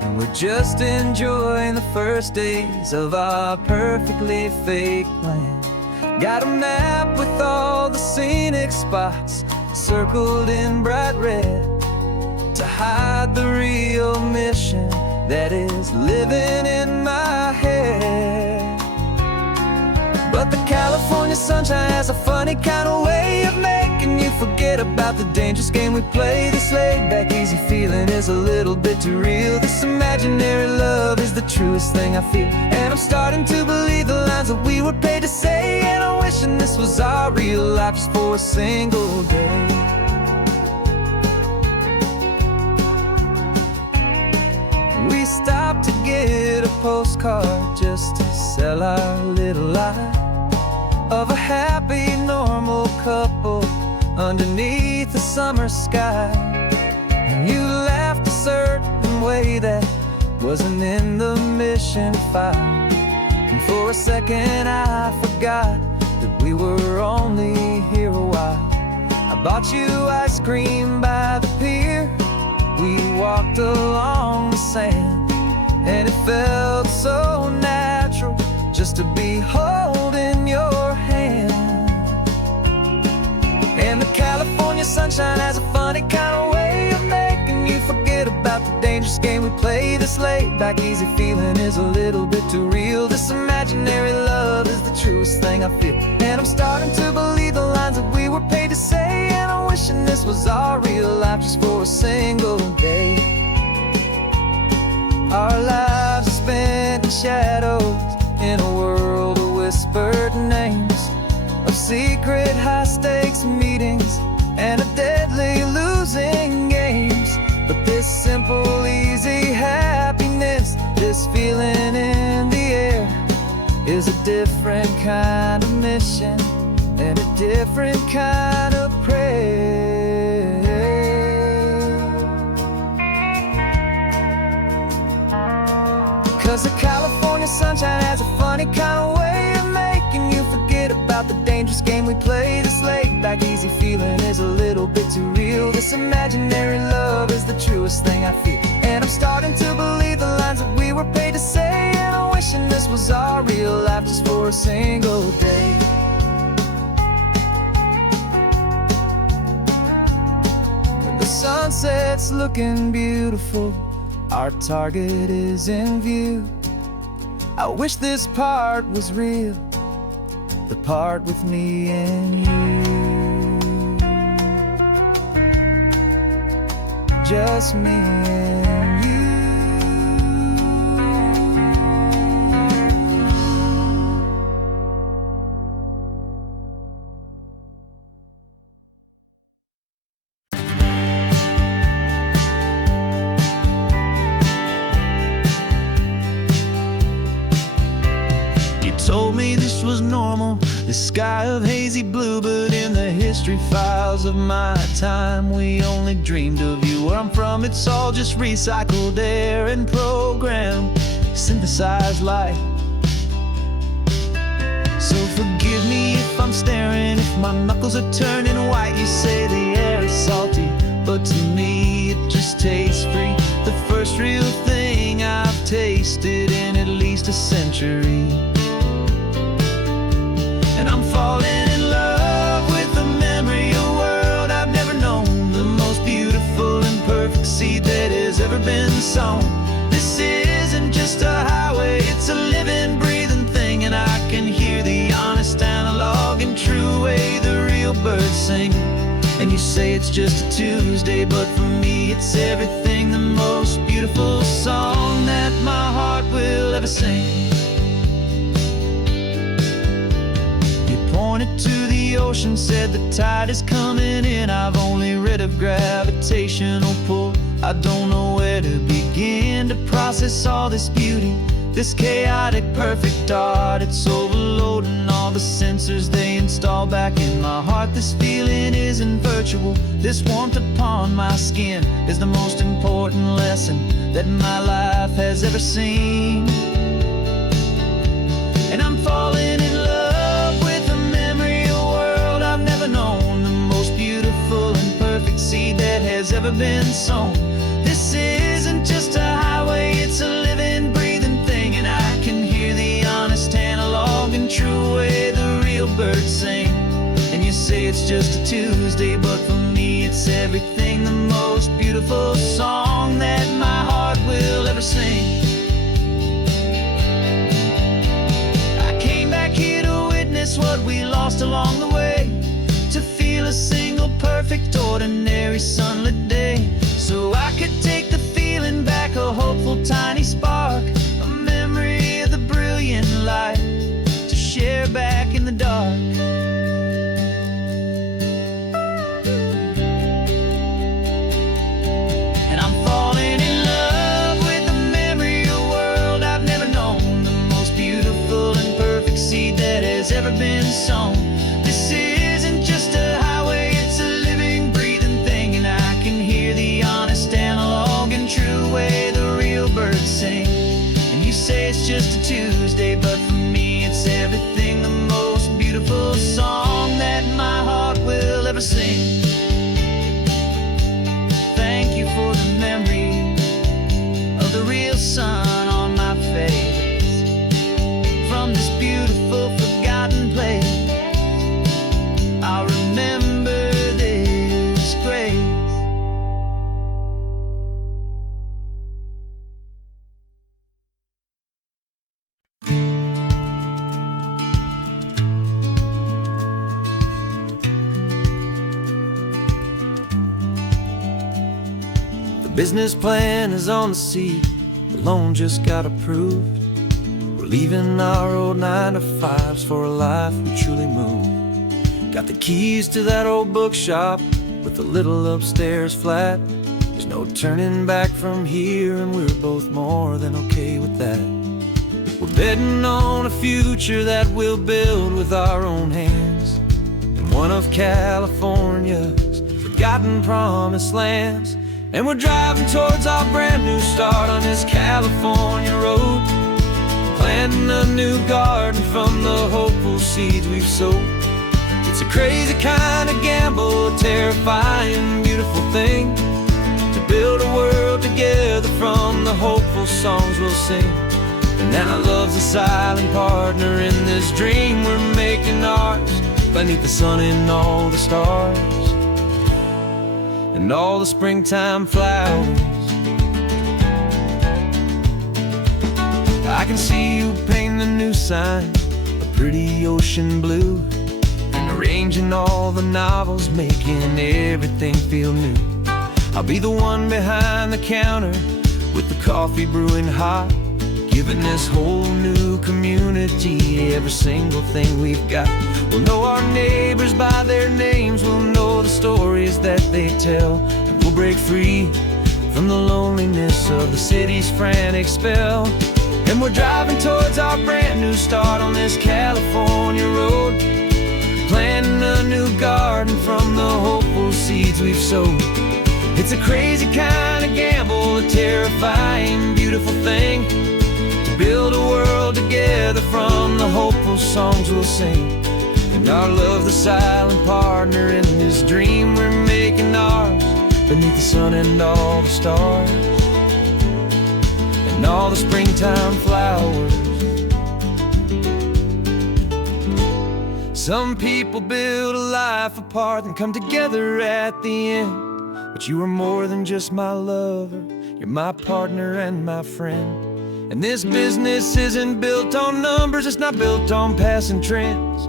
and we're just enjoying the first days of our perfectly fake plan. Got a map with all the scenic spots circled in bright red to hide the real mission that is living in my head. But the California sunshine has a funny kind of way of making you forget about the dangerous game we play. This laid back easy feeling is a little bit too real. This imaginary love is the truest thing I feel, and I'm starting to believe the lines that we were paid to say. And I'm wishing this was our real life just for a single day. stopped to get a postcard just to sell our little lie of a happy, normal couple underneath the summer sky. And you laughed a certain way that wasn't in the mission file. And for a second I forgot that we were only here a while. I bought you ice cream by the pier. We walked along the sand, and it felt so natural just to be holding your hand. And the California sunshine has a funny kind of way of making you forget about the dangerous game we play. This laid back easy feeling is a little bit too real. This imaginary love is the truest thing I feel. And I'm starting to believe the lines that we were paid to say. And I'm wishing this was our real life just for a single day. Our lives are spent in shadows, in a world of whispered names, of secret high-stakes meetings and of deadly losing games. But this simple, easy happiness, this feeling in the air, is a different kind of mission and a different kind of prayer. 'Cause the California sunshine has a funny kind of way of making you forget about the dangerous game we play. This laid back easy feeling is a little bit too real. This imaginary love is the truest thing I feel. And I'm starting to believe the lines that we were paid to say. And I'm wishing this was our real life just for a single day. The sunset's looking beautiful, our target is in view. I wish this part was real, the part with me and you. Just me and you. Told me this was normal, this sky of hazy blue, but in the history files of my time, we only dreamed of you. Where I'm from, it's all just recycled air and programmed, synthesized light. So forgive me if I'm staring, if my knuckles are turning white. You say the air is salty, but to me it just tastes free. The first real thing I've tasted in at least a century. And I'm falling in love with the memory of a world I've never known, the most beautiful and perfect seed that has ever been sown. This isn't just a highway, it's a living, breathing thing. And I can hear the honest analog and true way the real birds sing. And you say it's just a Tuesday, but for me it's everything, the most beautiful song that my heart will ever sing. Pointed to the ocean, said the tide is coming in. I've only read of gravitational pull. I don't know where to begin to process all this beauty, this chaotic perfect art. It's overloading all the sensors they install back in my heart. This feeling isn't virtual, this warmth upon my skin is the most important lesson that my life has ever seen. And I'm falling in love with a memory of a world I've never known, the most beautiful and perfect seed that has ever been sown. This isn't just a highway, it's a living, breathing thing. And I can hear the honest analog and true way the real birds sing. And you say it's just a Tuesday, but for me it's everything, the most beautiful song that my heart will ever sing. Here to witness what we lost along the way, to feel a single perfect ordinary sunlit day, so I could take the feeling back, a hopeful tiny spark, a memory of the brilliant light to share back in the dark. And I'm falling in love been sown. This isn't just a highway, it's a living, breathing thing. And I can hear the honest analog and true way the real birds sing. And you say it's just a Tuesday, but for me it's everything, the most beautiful song that my heart will ever sing. Thank you for the memory of the real sun on my face. From this beautiful forgotten place, I'll remember this grace. The business plan is on the seat, the loan just got approved. We're leaving our old 9-to-5s for a life we truly moved. Got the keys to that old bookshop with the little upstairs flat. There's no turning back from here, and we're both more than okay with that. We're betting on a future that we'll build with our own hands, in one of California's forgotten promised lands. And we're driving towards our brand new start on this California road, planting a new garden from the hopeful seeds we've sowed. It's a crazy kind of gamble, a terrifying, beautiful thing, to build a world together from the hopeful songs we'll sing. And now love's a silent partner in this dream we're making ours, beneath the sun and all the stars and all the springtime flowers. I can see you painting the new sign a pretty ocean blue, and arranging all the novels, making everything feel new. I'll be the one behind the counter with the coffee brewing hot, giving this whole new community every single thing we've got. We'll know our neighbors by their names, we'll know the stories that they tell, and we'll break free from the loneliness of the city's frantic spell. And we're driving towards our brand new start on this California road, planting a new garden from the hopeful seeds we've sowed. It's a crazy kind of gamble, a terrifying, beautiful thing, to build a world together from the hopeful songs we'll sing. And our love's the silent partner in this dream we're making ours, beneath the sun and all the stars and all the springtime flowers. Some people build a life apart and come together at the end, but you are more than just my lover, you're my partner and my friend. And this business isn't built on numbers, it's not built on passing trends.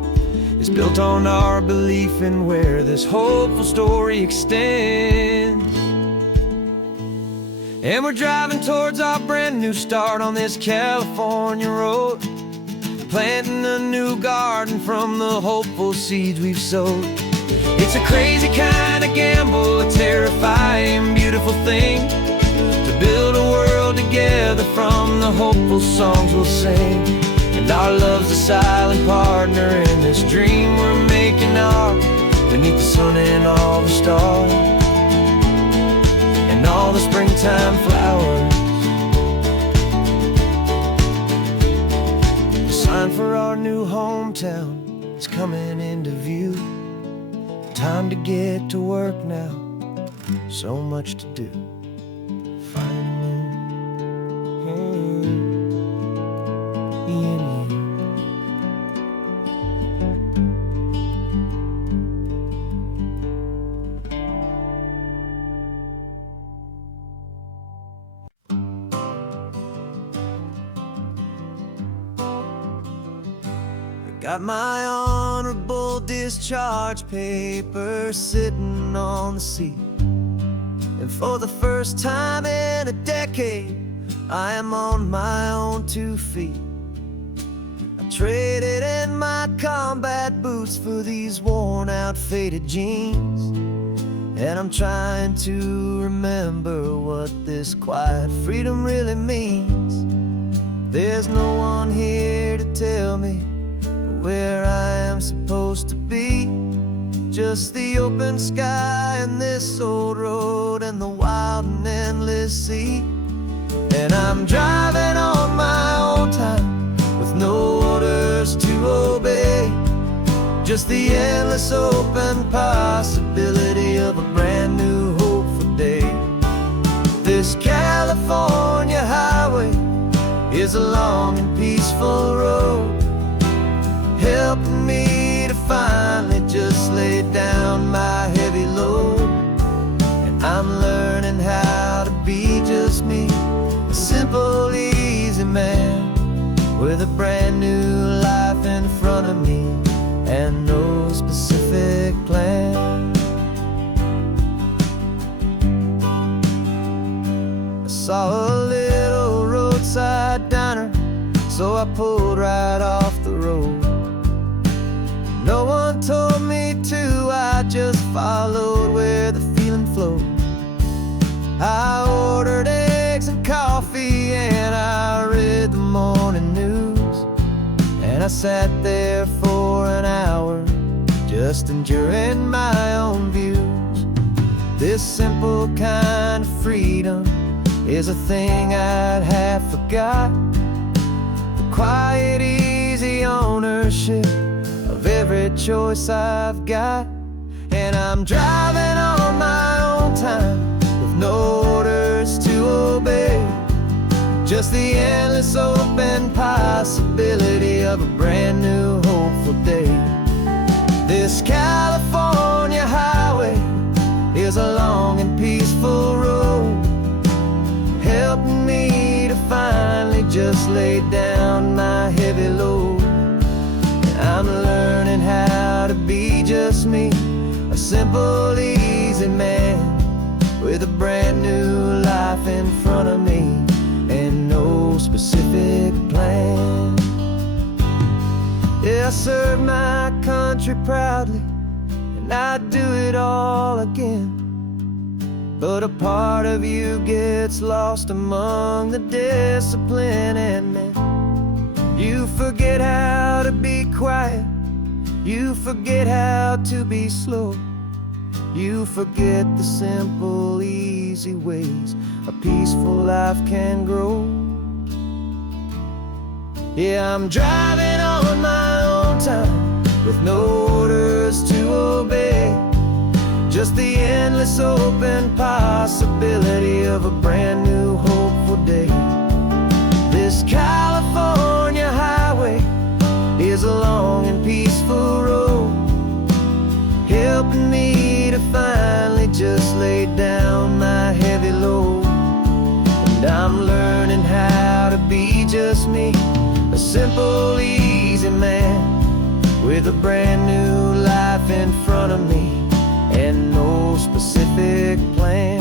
It's built on our belief in where this hopeful story extends. And we're driving towards our brand new start on this California road, planting a new garden from the hopeful seeds we've sowed. It's a crazy kind of gamble, a terrifying, beautiful thing, to build a world together from the hopeful songs we'll sing. And our love's a silent partner in this dream we're making ours, beneath the sun and all the stars and all the springtime flowers. The sign for our new hometown is coming into view. Time to get to work now, so much to do. Got my honorable discharge paper sitting on the seat, and for the first time in a decade, I am on my own 2 feet. I traded in my combat boots for these worn out faded jeans, and I'm trying to remember what this quiet freedom really means. There's no one here to tell me where I just the open sky and this old road and the wild and endless sea. And I'm driving on my own time with no orders to obey, just the endless open possibility of a brand new hopeful day. This California highway is a long and peaceful road, helping me to finally just lay down my heavy load. And I'm learning how to be just me, a simple, easy man with a brand new life in front of me and no specific plan. I saw a little roadside diner, so I pulled right off the road. No one told me to, I just followed where the feeling flowed. I ordered eggs and coffee and I read the morning news, and I sat there for an hour just enduring my own views. This simple kind of freedom is a thing I'd have forgot, the quiet, easy ownership of every choice I've got. And I'm driving on my own time with no orders to obey, just the endless open possibility of a brand new hopeful day. This California highway is a long and peaceful road, helping me to finally just lay down my heavy load. And I'm learning how to be just me, a simple, easy man with a brand new life in front of me and no specific plan. Yeah, I serve my country proudly and I'd do it all again, but a part of you gets lost among the discipline and men. You forget how to be quiet, you forget how to be slow, you forget the simple, easy ways a peaceful life can grow. Yeah, I'm driving on my own time with no orders to obey, just the endless open possibility of a brand new hopeful day. This California highway is a long and peaceful road, helping me to finally just lay down my heavy load. And I'm learning how to be just me, a simple, easy man with a brand new life in front of me and no specific plan.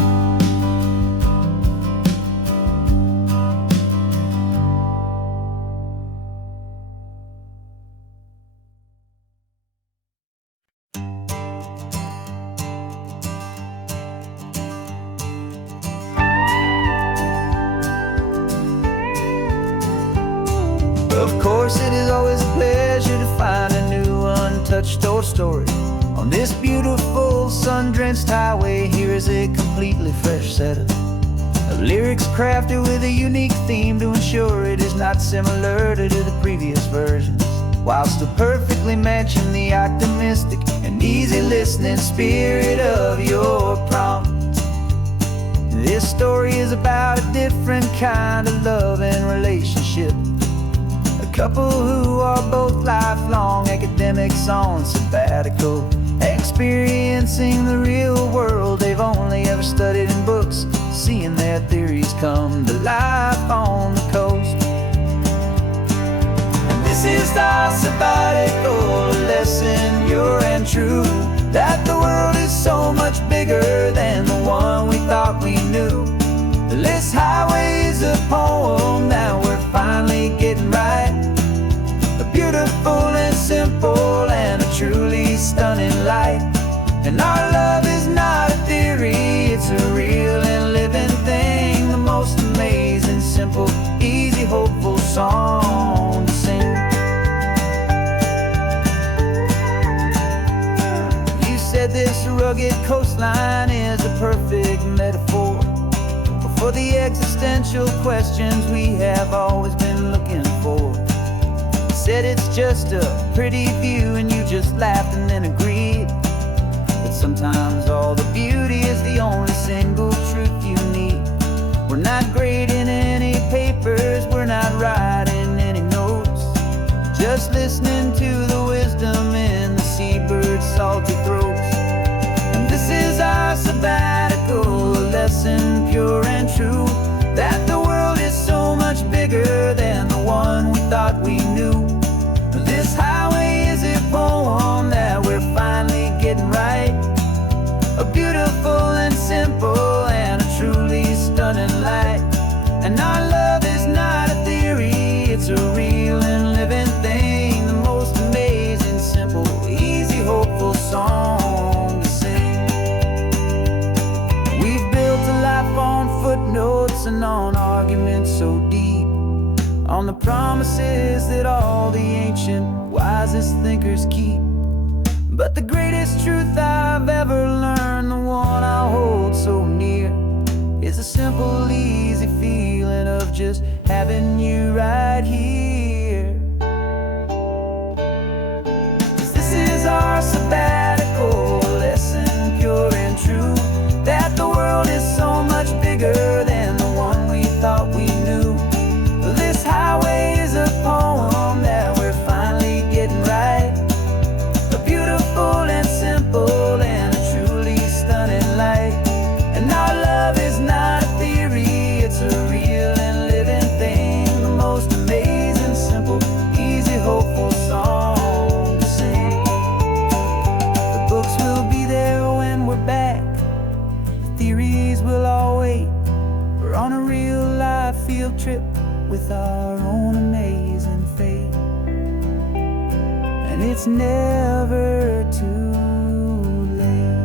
Of course, it is always a pleasure to find a new untouched old story. On this beautiful sun-drenched highway, here is a completely fresh set of lyrics crafted with a unique theme to ensure it is not similar to the previous versions, while still perfectly matching the optimistic and easy listening spirit of your prompt. This story is about a different kind of love and relationship, a couple who are both lifelong academics on sabbatical, experiencing the real world they've only ever studied in books, seeing their theories come to life on the coast. And this is our sabbatical lesson, pure and true, that the world is so much bigger than the one we thought we knew. This highway is a poem that we're finally getting right, a beautiful and simple and a truly stunning light. And our love is not a theory, it's a real and living thing, the most amazing, simple, easy, hopeful song to sing. You coastline is a perfect metaphor for the existential questions we have always been looking for. Said it's just a pretty view and you just laughed and then agreed that sometimes all the beauty is the only single truth you need. We're not grading any papers, we're not writing any notes, just listening to the wisdom in the seabird's salty throats. And this is our sabbatical, a lesson pure and true, that the world is so much bigger than the one we thought we knew. This highway is a poem that we're finally getting right, a beautiful and simple and a truly stunning light. And our love is not a theory, it's a real and living thing, the most amazing, simple, easy, hopeful song to sing. We've built a life on footnotes and on arguments so deep, on the promises that all the ancient, wisest thinkers keep. But the greatest truth I've ever learned, the one I hold so near, is a simple, easy feeling of just having you right here. 'Cause this is our sabbatical, lesson pure and true, that the world is so much bigger than the one we thought we knew. This highway is a poem that we're finally getting right, a beautiful and simple and a truly stunning light. And our love is not a theory, it's a real and living thing, the most amazing, simple, easy, hopeful song to sing. The books will be there when we're back, the theories will all wait. We're on a real life field trip with our own amazing fate, and it's never too late.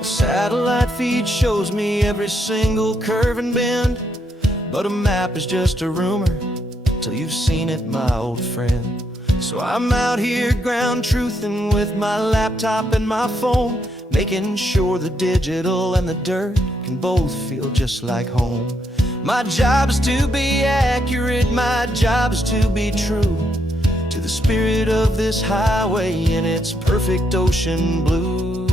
A satellite feed shows me every single curve and bend, but a map is just a rumor till you've seen it, my old friend. So I'm out here ground truthing with my laptop and my phone, making sure the digital and the dirt can both feel just like home. My job is to be accurate, my job is to be true to the spirit of this highway in its perfect ocean blue.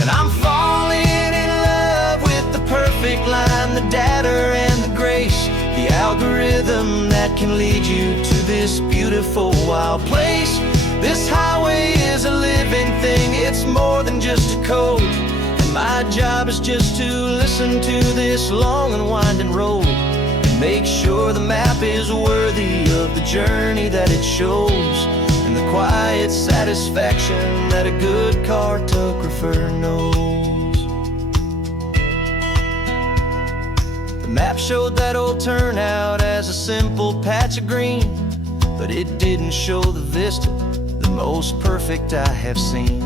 And I'm falling in love with the perfect line, the data and the grace, the algorithm that can lead you to this beautiful wild place. This highway is a living thing, it's more than just a code, and my job is just to listen to this long and winding road and make sure the map is worthy of the journey that it shows, and the quiet satisfaction that a good cartographer knows. The map showed that old turnout as a simple patch of green, but it didn't show the vista, the most perfect I have seen.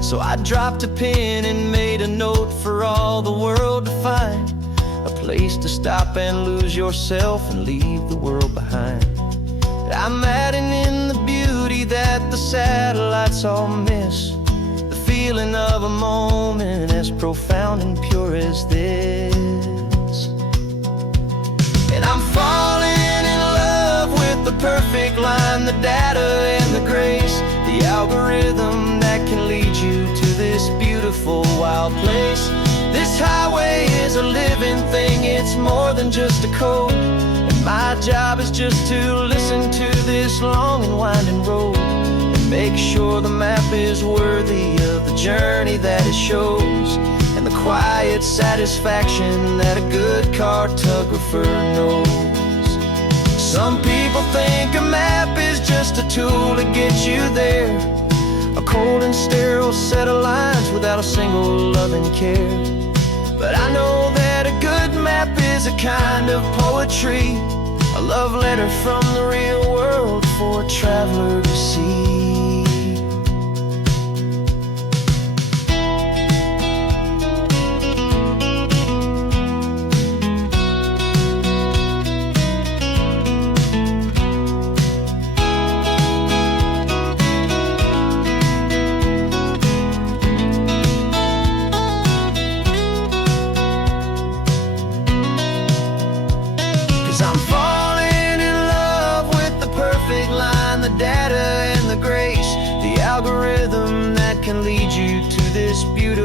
So I dropped a pin and made a note for all the world to find, a place to stop and lose yourself and leave the world behind. I'm adding in the beauty that the satellites all miss, the feeling of a moment as profound and pure as this. And I'm falling in love with the perfect line, the data and the grace, the algorithm that can lead you to this beautiful wild place. This highway is a living thing, it's more than just a code, and my job is just to listen to this long and winding road and make sure the map is worthy of the journey that it shows, and the quiet satisfaction that a good cartographer knows. Some people think a map is just a tool to get you there, a cold and sterile set of lines without a single loving care. But I know that a good map is a kind of poetry, a love letter from the real world for a traveler to see.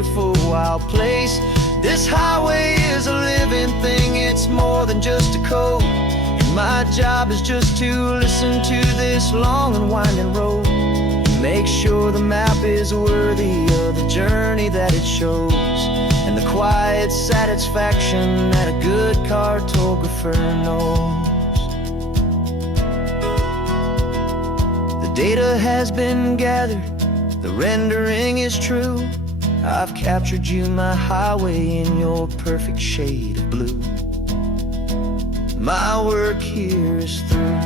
beautiful wild place. This highway is a living thing, it's more than just a code. And my job is just to listen to this long and winding road, and make sure the map is worthy of the journey that it shows, and the quiet satisfaction that a good cartographer knows. The data has been gathered, the rendering is true. I've captured you, my highway, in your perfect shade of blue. My work here is through.